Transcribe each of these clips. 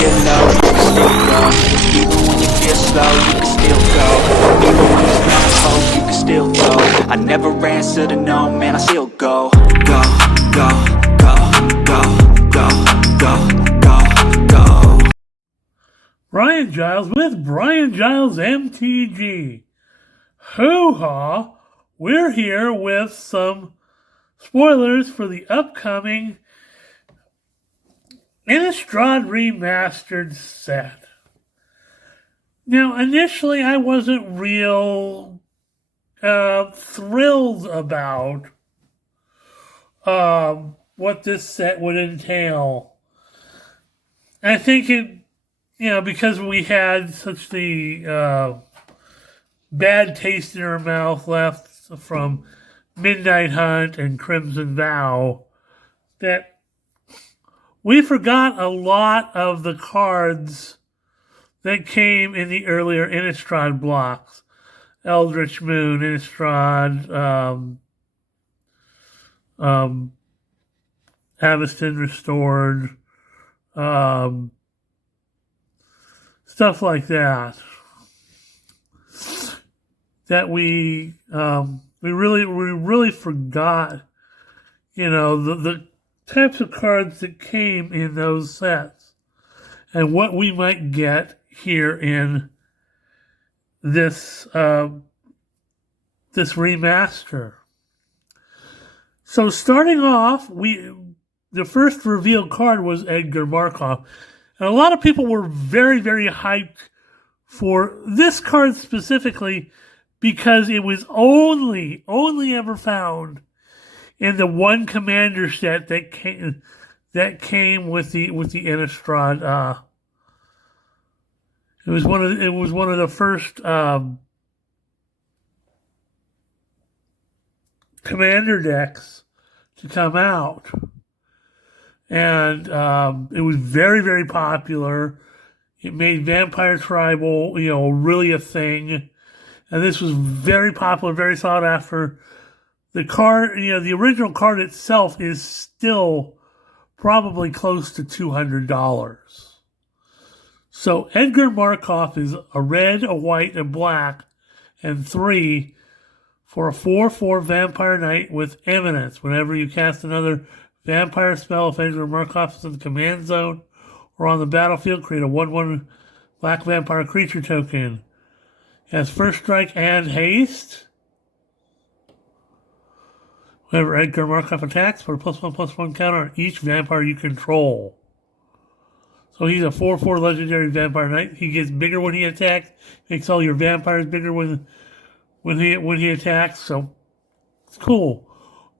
feel low, you can still go. Even when you feel slow, you can still go. Even when there's no hope, you can still go. I never answer to no, man, I still go. Go, go, go, go, go, go, go, go. Brian Giles with Brian Giles MTG. Hoo-ha! We're here with some spoilers for the upcoming Innastrad Remastered set. Now, initially, I wasn't real thrilled about what this set would entail. I think it, because we had such the bad taste in our mouth left from Midnight Hunt and Crimson Vow, that we forgot a lot of the cards that came in the earlier Innistrad blocks. Eldritch Moon, Innistrad, Avestin Restored, stuff like that. That we really forgot, the types of cards that came in those sets and what we might get here in this this remaster. So starting off, the first revealed card was Edgar Markov, and a lot of people were very, very hyped for this card specifically because it was only ever found in the one commander set that came with the Innistrad. It was one of the first commander decks to come out, and it was very, very popular. It made Vampire Tribal, really a thing. And this was very popular, very sought after. The card, the original card itself is still probably close to $200. So Edgar Markov is a red, a white, a black, and 3 for a 4/4 Vampire Knight with Eminence. Whenever you cast another vampire spell, if Edgar Markov is in the command zone or on the battlefield, create a 1/1 black vampire creature token. It has first strike and haste. Whenever Edgar Markov attacks, put a +1/+1 counter on each vampire you control. So he's a 4/4 legendary vampire knight. He gets bigger when he attacks. Makes all your vampires bigger when he attacks. So it's cool.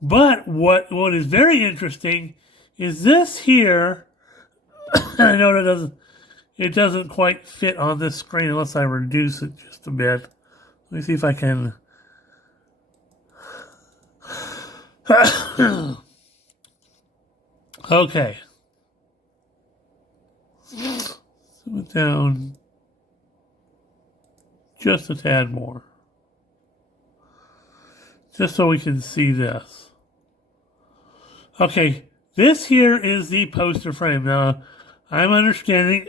But what is very interesting is this here. I know it doesn't quite fit on this screen unless I reduce it just a bit. Let me see if I can. Okay. Zoom it down just a tad more. Just so we can see this. Okay, this here is the poster frame. Now, I'm understanding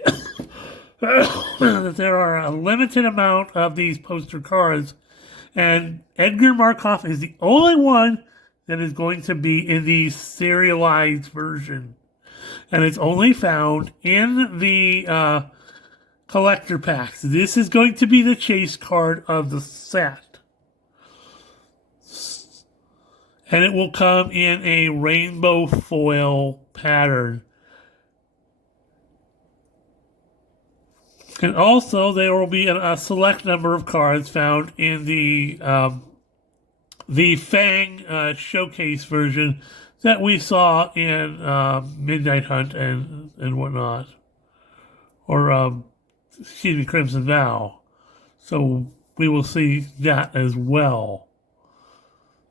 that there are a limited amount of these poster cards, and Edgar Markov is the only one that is going to be in the serialized version. And it's only found in the collector packs. This is going to be the chase card of the set. And it will come in a rainbow foil pattern. And also, there will be a select number of cards found in the Fang showcase version that we saw in Midnight Hunt and whatnot. Or, Crimson Vow. So we will see that as well.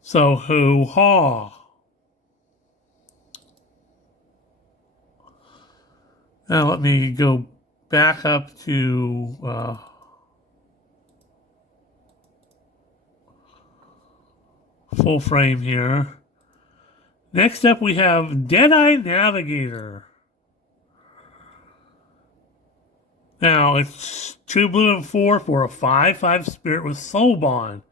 So, hoo-ha. Now let me go back up to full frame here. Next up we have Deadeye Navigator. Now, it's 2 blue and 4 for a 5/5 spirit with soul bond.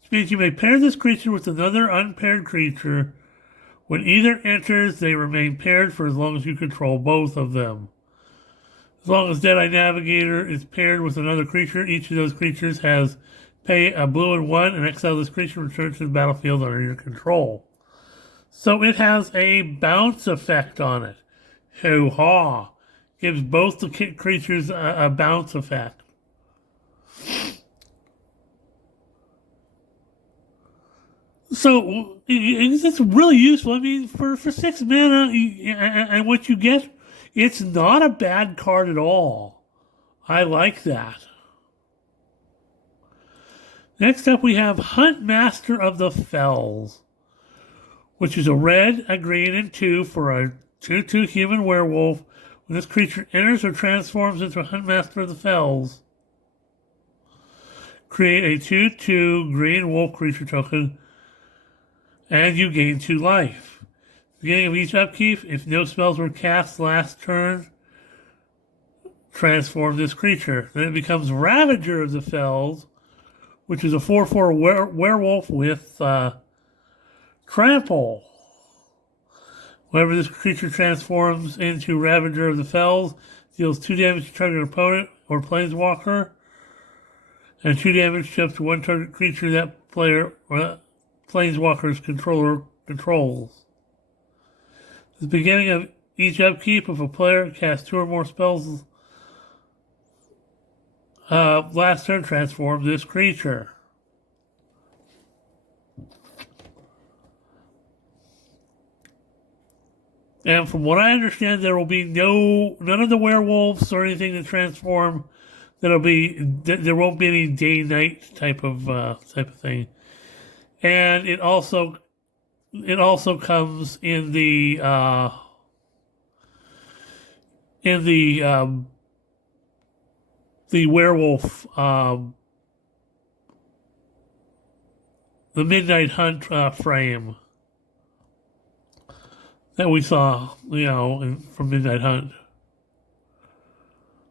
Which means you may pair this creature with another unpaired creature. When either enters, they remain paired for as long as you control both of them. As long as Deadeye Navigator is paired with another creature, each of those creatures has pay a blue and 1 and exile this creature and return to the battlefield under your control. So it has a bounce effect on it. Hoo-ha! Gives both the creatures a bounce effect. So it's really useful. I mean, for 6 mana and what you get, it's not a bad card at all. I like that. Next up, we have Hunt Master of the Fells, which is a red, a green, and 2 for a 2/2 human werewolf. When this creature enters or transforms into a Hunt Master of the Fells, create a 2/2 green wolf creature token, and you gain 2 life. Beginning of each upkeep, if no spells were cast last turn, transform this creature. Then it becomes Ravager of the Fells, which is a 4/4 werewolf with trample. Whenever this creature transforms into Ravager of the Fells, deals 2 damage to target opponent or planeswalker, and 2 damage to up to 1 target creature that player or planeswalker's controller controls. At the beginning of each upkeep, if a player casts 2 or more spells last turn, transform this creature. And from what I understand, there will be none of the werewolves or anything that transform. There won't be any day-night type of thing. And it also comes in the werewolf the Midnight Hunt frame that we saw, from Midnight Hunt.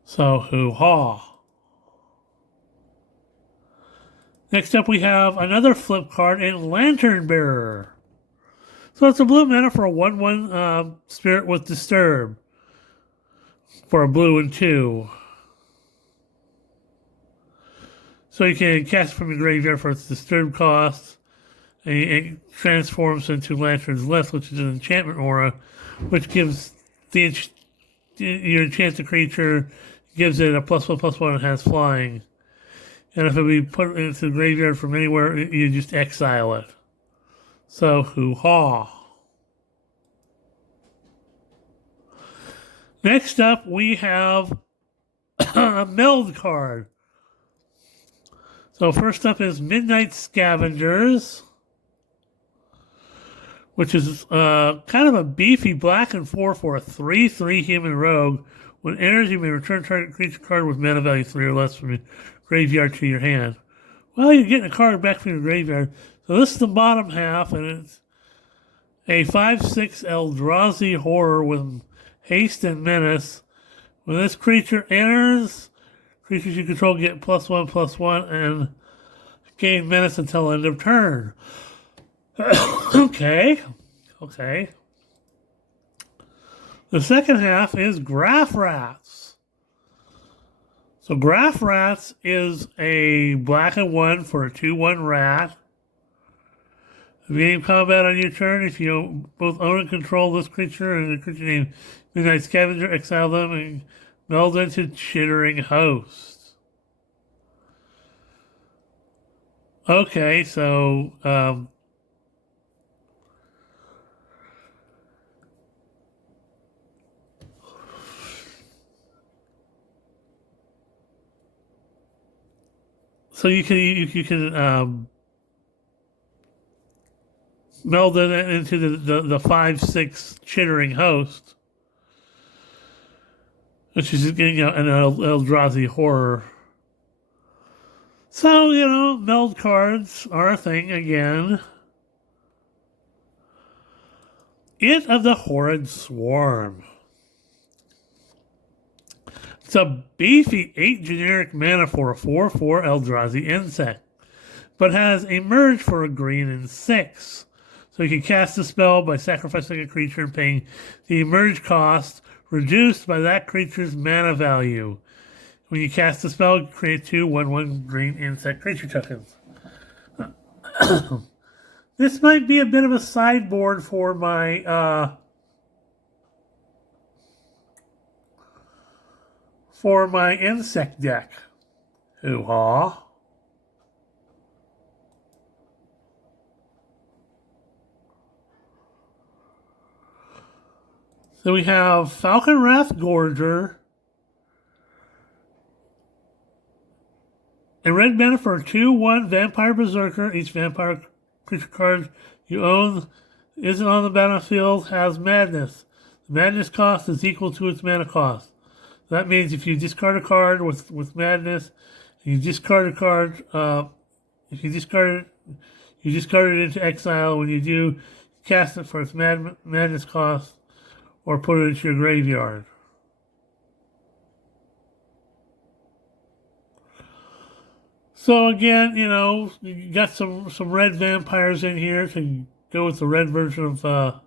So, hoo-ha. Next up, we have another flip card in Lantern Bearer. So it's a blue mana for a 1/1 spirit with Disturb for a blue and 2. So you can cast from your graveyard for its Disturb cost. And it transforms into Lantern's Lift, which is an enchantment aura, which gives your enchanted creature, gives it a +1/+1 and has flying. And if it be put into the graveyard from anywhere, you just exile it. So, hoo-ha. Next up, we have a meld card. So first up is Midnight Scavengers, which is kind of a beefy black and 4 for a 3/3 human rogue. When it enters, you may return target creature card with mana value 3 or less from your graveyard to your hand. Well, you're getting a card back from your graveyard. So this is the bottom half, and it's a 5/6 Eldrazi Horror with haste and menace. When this creature enters, creatures you control get +1/+1 and gain menace until end of turn. Okay. The second half is Graph Rats. So Graph Rats is a black and 1 for a 2/1 rat. Beginning combat on your turn, if you both own and control this creature and a creature named Midnight Scavenger, exile them and meld into Chittering Host. Okay, so you can meld it into the 5/6 Chittering Host, which is an Eldrazi Horror. So, meld cards are a thing again. It of the Horrid Swarm. It's a beefy 8 generic mana for a 4/4 Eldrazi insect, but has a merge for a green and 6. So you can cast a spell by sacrificing a creature and paying the merge cost reduced by that creature's mana value. When you cast a spell, create 2 1/1 green insect creature tokens. This might be a bit of a sideboard for my insect deck. Hoo-ha. So we have Falcon Wrath Gorger. A red mana for a 2/1 Vampire Berserker. Each vampire creature card you own isn't on the battlefield has madness. The madness cost is equal to its mana cost. That means if you discard a card with madness, you discard a card. If you discard it into exile. When you do, cast it for its madness cost, or put it into your graveyard. So again, you got some red vampires in here to go with the red version of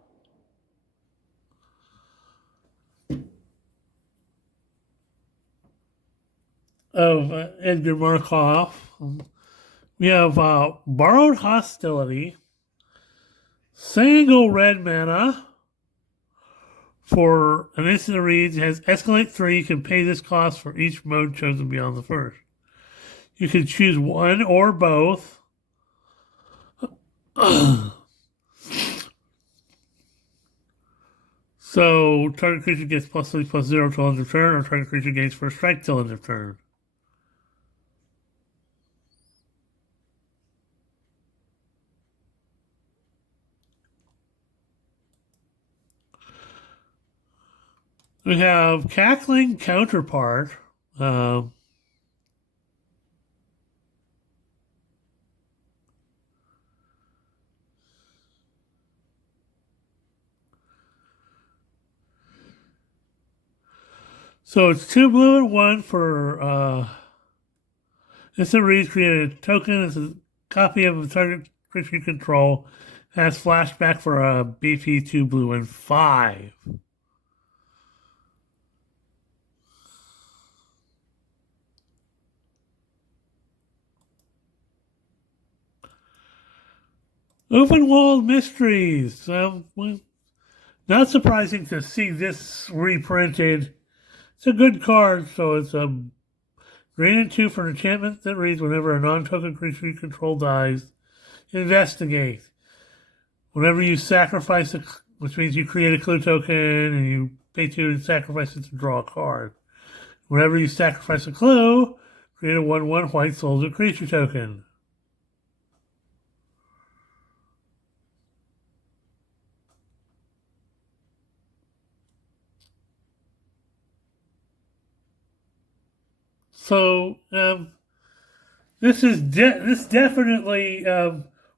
Edgar Markov. We have Borrowed Hostility, single red mana for an instant read. It has Escalate 3. You can pay this cost for each mode chosen beyond the first. You can choose one or both. So, target creature gets +3/+0 till end of turn, or target creature gains first strike till end of turn. We have Cackling Counterpart. So it's 2 blue and 1 for instant read. Create a token. It's a copy of a target creature you control. Has flashback for a beefy 2 blue and 5. Open World Mysteries. Not surprising to see this reprinted. It's a good card, so it's a green and 2 for an enchantment that reads whenever a non-token creature you control dies. Investigate. Whenever you sacrifice which means you create a clue token and you pay 2 and sacrifice it to draw a card. Whenever you sacrifice a clue, create a 1/1 white soldier creature token. So this definitely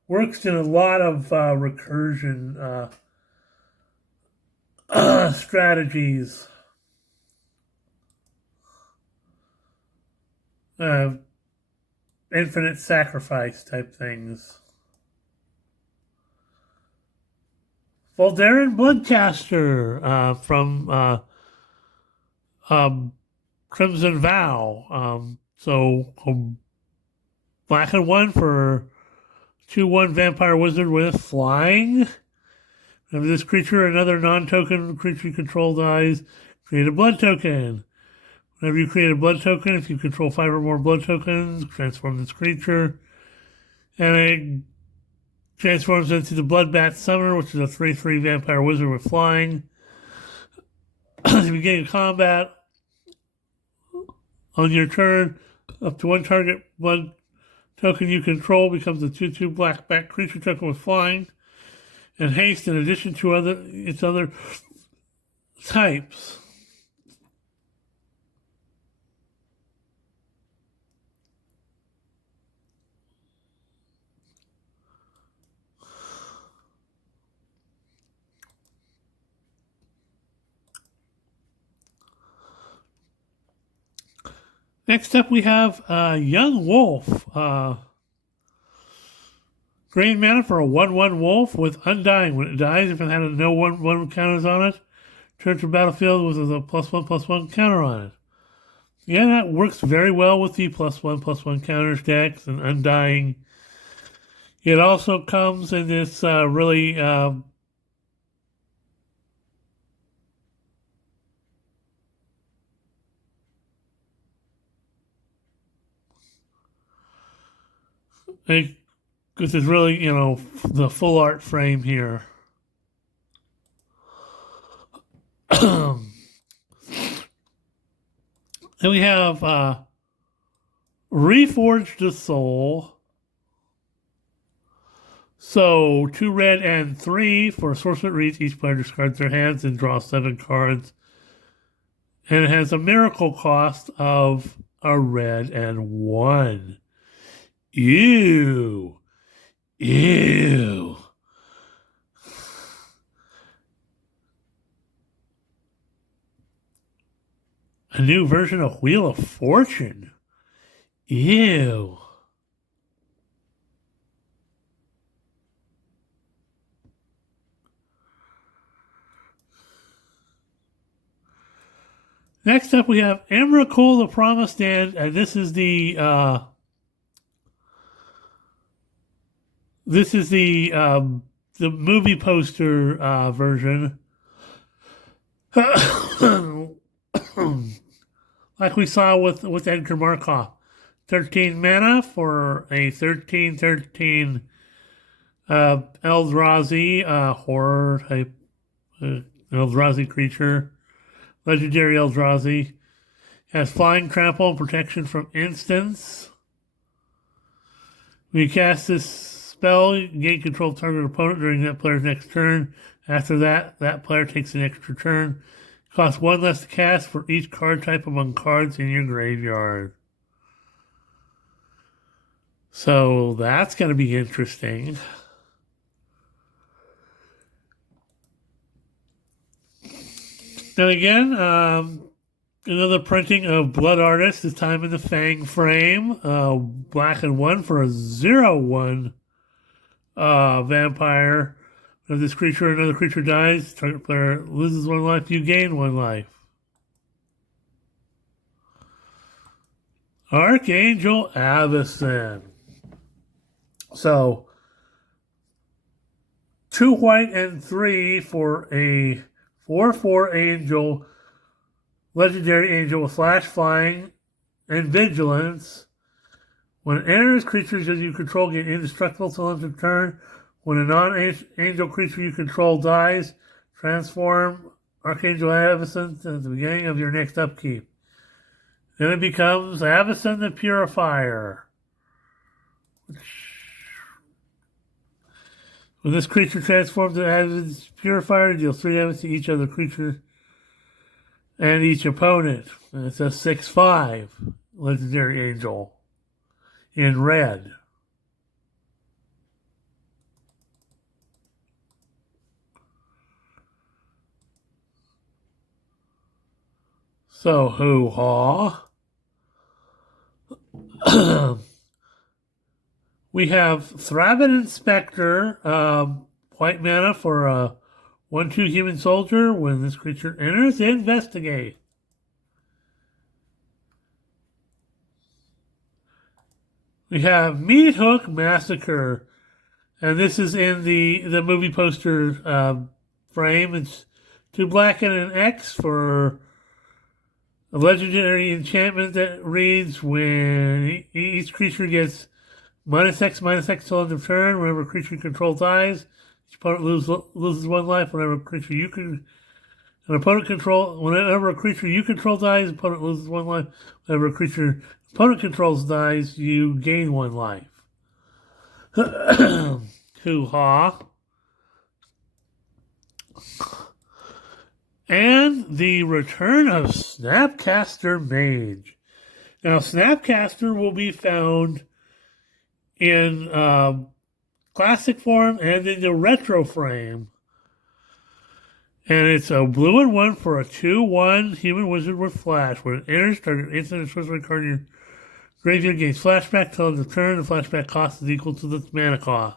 works in a lot of recursion strategies. Infinite sacrifice type things. Voldaren Bloodcaster from Crimson Vow. Black and 1 for 2/1 Vampire Wizard with flying. If this creature or another non-token creature you control dies, create a blood token. Whenever you create a blood token, if you control 5 or more blood tokens, transform this creature. And it transforms into the Bloodbat Summoner, which is a 3/3 Vampire Wizard with flying. At the beginning of combat, on your turn, up to one target blood token you control becomes a 2/2 black bat creature token with flying and haste in addition to its other types. Next up, we have Young Wolf. Green mana for a 1/1 wolf with Undying. When it dies, if it had no 1/1 counters on it, turn to battlefield with a +1/+1 counter on it. Yeah, that works very well with the +1/+1 counters decks and Undying. It also comes in this really this is really, the full art frame here. Then we have Reforged the Soul. So 2 red and 3 for sorcerer reads. Each player discards their hands and draws 7 cards. And it has a miracle cost of a red and 1. Ew. Ew. A new version of Wheel of Fortune. Ew. Next up, we have Emrakul, the Promised Land, and this is the movie poster version. Like we saw with Edgar Markov. 13 mana for a 13/13 Eldrazi, horror type Eldrazi creature. Legendary Eldrazi. Has flying, trample, and protection from instants. When you cast this spell, you gain control of target opponent during that player's next turn. After that, that player takes an extra turn. Costs 1 less to cast for each card type among cards in your graveyard. So that's going to be interesting. Then again, another printing of Blood Artist, this time in the Fang frame. Black and 1 for a 0/1 vampire. If this creature or another creature dies, target player loses 1 life, you gain 1 life. Archangel Avacyn. So, 2 white and 3 for a 4/4 angel, legendary angel with flash, flying, and vigilance. When it enters, creatures that you control get indestructible till end of turn. When a non-angel creature you control dies, transform Archangel Avacyn at the beginning of your next upkeep. Then it becomes Avacyn the Purifier. When this creature transforms into Avacyn's Purifier, deal 3 damage to each other creature and each opponent. And it's a 6/5 legendary angel in red. So, hoo-ha. We have Thraben Inspector, white mana for a 1/2 human soldier. When this creature enters, investigate. We have Meat Hook Massacre, and this is in the movie poster frame. It's 2 black and an X for a legendary enchantment that reads when each creature gets -X till end of turn. Whenever a creature you control dies, each opponent loses 1 life. Whenever a creature you control dies, opponent loses 1 life. Whenever a creature opponent controls dies, you gain 1 life. Hoo-ha. And the return of Snapcaster Mage. Now, Snapcaster will be found in classic form and in the retro frame. And it's a blue and 1 for a 2/1 human wizard with flash. When it enters, target instant and sorcery card in your graveyard gains flashback till end of turn. The flashback cost is equal to the mana cost.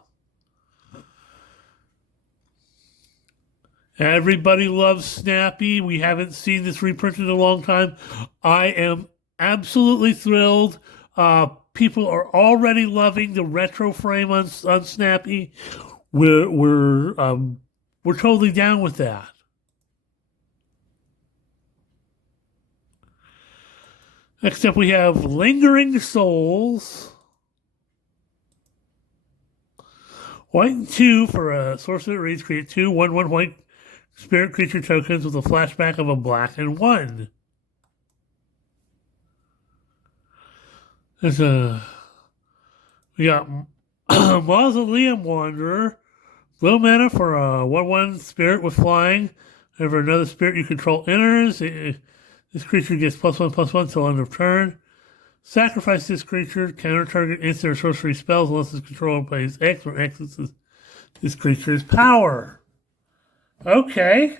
Everybody loves Snappy. We haven't seen this reprinted in a long time. I am absolutely thrilled. People are already loving the retro frame on Snappy. We're totally down with that. Next up, we have Lingering Souls. White and 2 for a sorcerer that reads, create 2 1/1 white spirit creature tokens with a flashback of a black and 1. We got Mausoleum Wanderer. Blue mana for a 1/1 spirit with flying. Whenever another spirit you control enters, this creature gets +1/+1 till end of turn. Sacrifice this creature, counter target instant or sorcery spells unless its controller plays X, or X is this creature's power. Okay.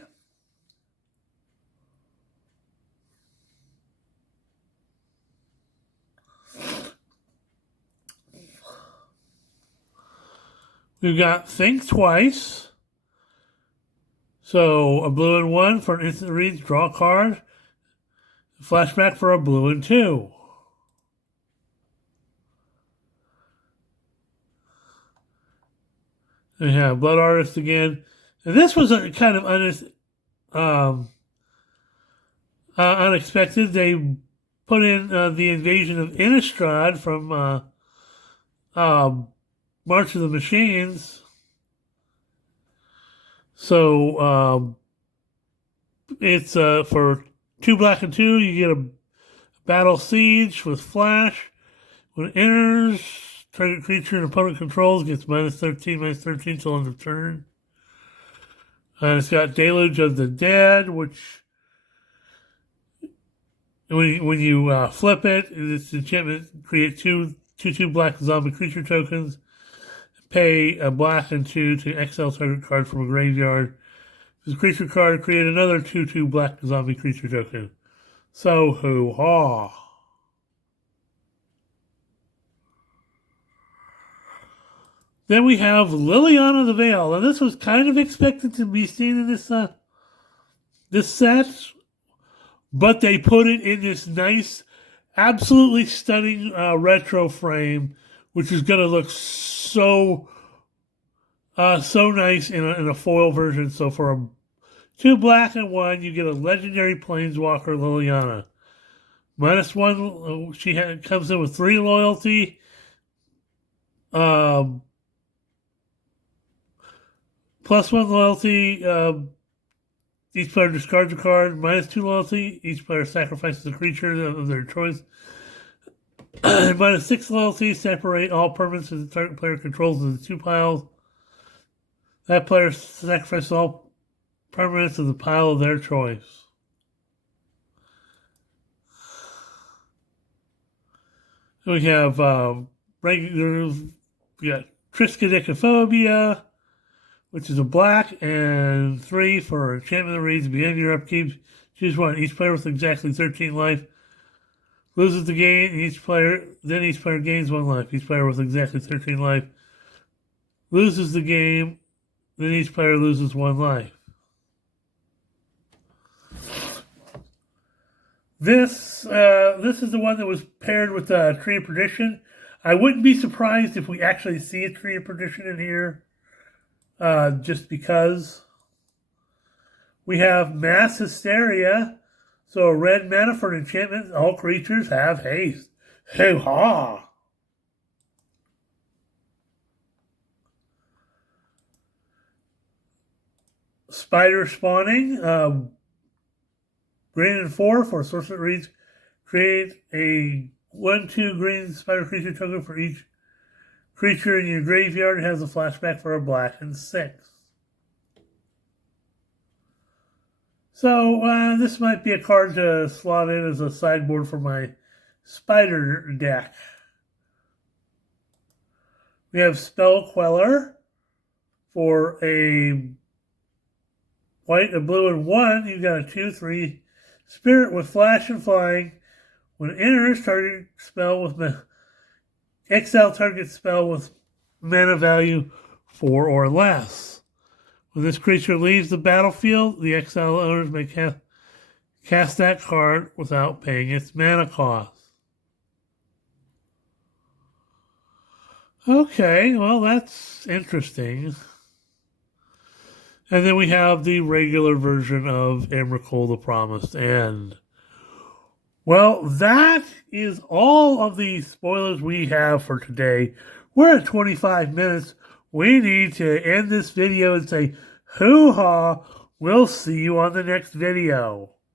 We've got Think Twice. So a blue and 1 for an instant reads, draw a card. Flashback for a blue and 2. We have Blood Artist again. And this was a kind of unexpected. They put in the invasion of Innistrad from March of the Machines. So it's for 2 black and 2, you get a Battle Siege with Flash. When it enters, target creature and opponent controls gets -13 till end of turn. And it's got Deluge of the Dead, which when you flip it, it's enchantment, create 2/2 black zombie creature tokens. Pay a black and 2 to exile target card from a graveyard. If it's a creature card, create another 2/2 black zombie creature token. So hoo-ha. Then we have Liliana the Veil. And this was kind of expected to be seen in this set, but they put it in this nice, absolutely stunning retro frame, which is going to look so nice in a foil version. So for a 2 black and 1, you get a legendary Planeswalker Liliana. -1, she comes in with 3 loyalty. +1 loyalty, each player discards a card. -2 loyalty, each player sacrifices a creature of their choice. -6 loyalty, separate all permanents that the target player controls into 2 piles. That player sacrifices all permanents of the pile of their choice. We have regulars. We got Triskaidekaphobia, which is a black and 3 for enchantment that reads, beginning of your upkeep, choose 1. Each player with exactly 13 life loses the game, and each player gains 1 life. Each player with exactly 13 life loses the game, then each player loses 1 life. This is the one that was paired with Tree of Perdition. I wouldn't be surprised if we actually see a Tree of Perdition in here. Just because. We have Mass Hysteria. So a red mana for an enchantment. All creatures have haste. Hoo-ha! Spider Spawning. Green and 4 for a sorcerer that reads, create a 1/2 green spider creature token for each creature in your graveyard. It has a flashback for a black and 6. So this might be a card to slot in as a sideboard for my spider deck. We have Spell Queller for a White and blue and 1, you've got a 2/3 spirit with flash and flying. When it enters, target spell with exile target spell with mana value 4 or less. When this creature leaves the battlefield, the exile owners may cast that card without paying its mana cost. Okay, well, that's interesting. And then we have the regular version of Emrakul the Promised End. Well, that is all of the spoilers we have for today. We're at 25 minutes. We need to end this video and say, hoo-ha, we'll see you on the next video.